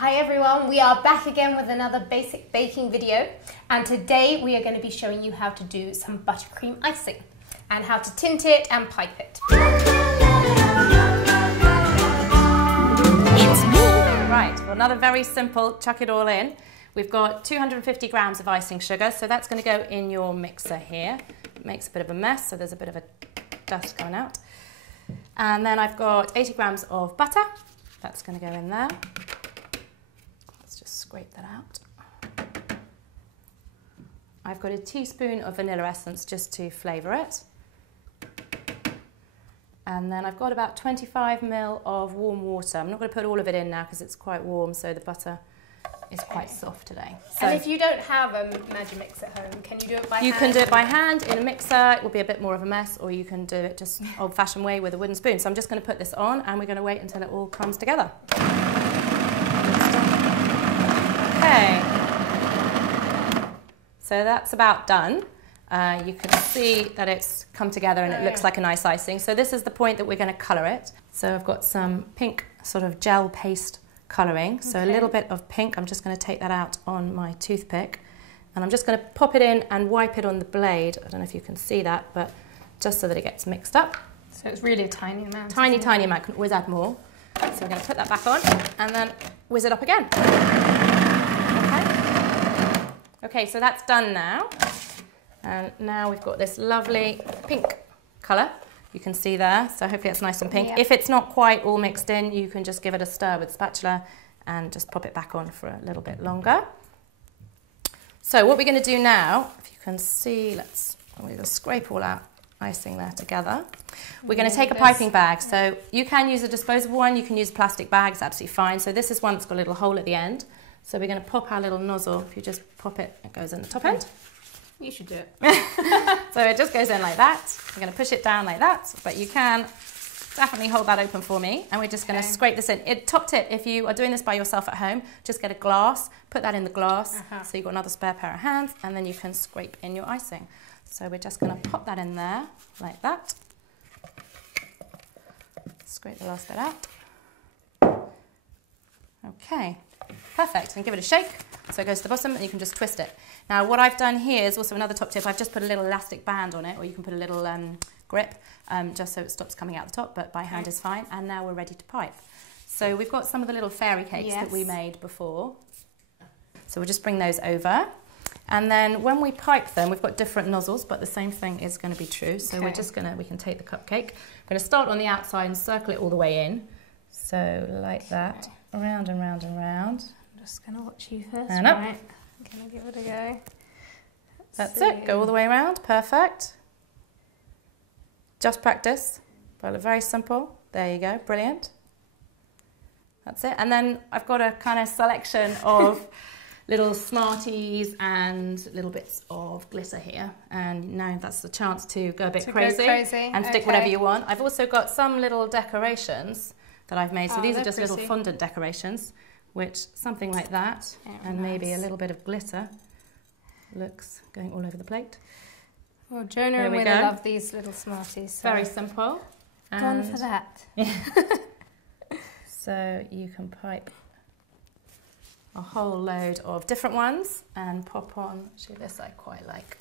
Hi everyone, we are back again with another basic baking video, and today we are going to be showing you how to do some buttercream icing and how to tint it and pipe it. It's me! Right, well, another very simple chuck it all in. We've got 250 grams of icing sugar, so that's going to go in your mixer here. It makes a bit of a mess, so there's a bit of a dust coming out. And then I've got 80 grams of butter. That's going to go in there. Let's just scrape that out. I've got a teaspoon of vanilla essence just to flavour it. And then I've got about 25 ml of warm water. I'm not going to put all of it in now because it's quite warm, so the butter is quite soft today. So, and if you don't have a Magimix at home, can you do it by hand? You can do it by hand in a mixer. It will be a bit more of a mess, or you can do it just old-fashioned way with a wooden spoon. So I'm just going to put this on and we're going to wait until it all comes together. Okay. So that's about done. You can see that it's come together and it looks like a nice icing. So this is the point that we're going to colour it. So I've got some pink sort of gel paste colouring. So a little bit of pink. I'm just going to take that out on my toothpick. And I'm just going to pop it in and wipe it on the blade. I don't know if you can see that, but just so that it gets mixed up. So it's really a tiny amount. Tiny amount. Can always add more. So we're going to put that back on and then whiz it up again. Okay, so that's done now. And now we've got this lovely pink colour. You can see there, so hopefully it's nice and pink. Yep. If it's not quite all mixed in, you can just give it a stir with a spatula and just pop it back on for a little bit longer. So what we're going to do now, if you can see, we're going to scrape all our icing there together. We're going to take a piping bag. So you can use a disposable one, you can use plastic bags, absolutely fine. So this is one that's got a little hole at the end. So we're going to pop our little nozzle. If you just pop it, it goes in the top end. You should do it. So it just goes in like that. I'm going to push it down like that, but you can definitely hold that open for me. And we're just going to scrape this in. Top tip, if you are doing this by yourself at home, just get a glass, put that in the glass, so you've got another spare pair of hands, and then you can scrape in your icing. So we're just going to pop that in there like that. Scrape the last bit out. Okay, perfect. And give it a shake. So it goes to the bottom and you can just twist it. Now what I've done here is also another top tip. I've just put a little elastic band on it, or you can put a little grip just so it stops coming out the top, but by hand is fine. And now we're ready to pipe. So we've got some of the little fairy cakes that we made before. So we'll just bring those over. And then when we pipe them, we've got different nozzles, but the same thing is going to be true. So we're just we can take the cupcake. I'm going to start on the outside and circle it all the way in. So like that, around and round and round. I'm just going to watch you first, and up. Right? I'm going to give it a go. That's it, go all the way around, perfect. Just practice, but very simple. There you go, brilliant. That's it. And then I've got a kind of selection of little Smarties and little bits of glitter here. And now that's the chance to go a bit crazy and stick whatever you want. I've also got some little decorations that I've made. So these are just little fondant decorations, which something like that, and maybe a little bit of glitter looks going all over the plate. Well, Jonah and Winnie love these little Smarties. So very simple. Gone for that. So you can pipe a whole load of different ones and pop on. Actually, this I quite like.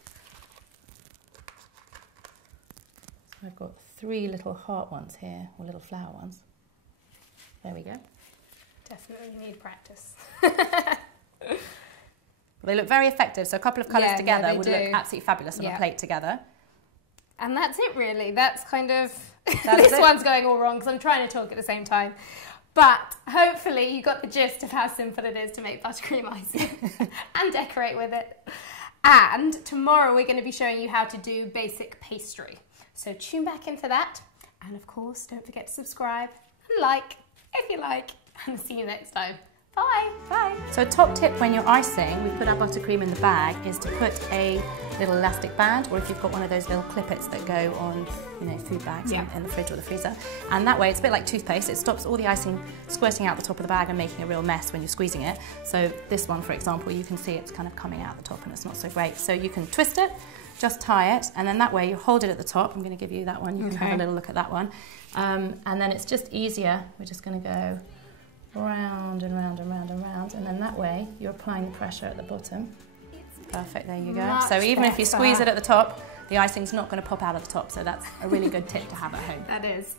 So I've got 3 little heart ones here, or little flower ones. There we go. Definitely need practice. They look very effective, so a couple of colours together would look absolutely fabulous on a plate together. And that's it really, that's kind of, this one's going all wrong because I'm trying to talk at the same time. But hopefully you got the gist of how simple it is to make buttercream icing and decorate with it. And tomorrow we're going to be showing you how to do basic pastry. So tune back in for that. And of course, don't forget to subscribe and like if you like. And I'll see you next time. Bye. Bye. So a top tip when you're icing, we put our buttercream in the bag, is to put a little elastic band, or if you've got one of those little clippets that go on, food bags in the fridge or the freezer. And that way, it's a bit like toothpaste. It stops all the icing squirting out the top of the bag and making a real mess when you're squeezing it. So this one, for example, you can see it's kind of coming out the top and it's not so great. So you can twist it, just tie it, and then that way you hold it at the top. I'm going to give you that one. You can have a little look at that one. And then it's just easier. We're just going to go round and round and round and round. then that way you're applying the pressure at the bottom. Perfect, there you go. Much so even if you better. squeeze it at the top, the icing's not going to pop out of the top, so that's a really good tip to have at home. That is.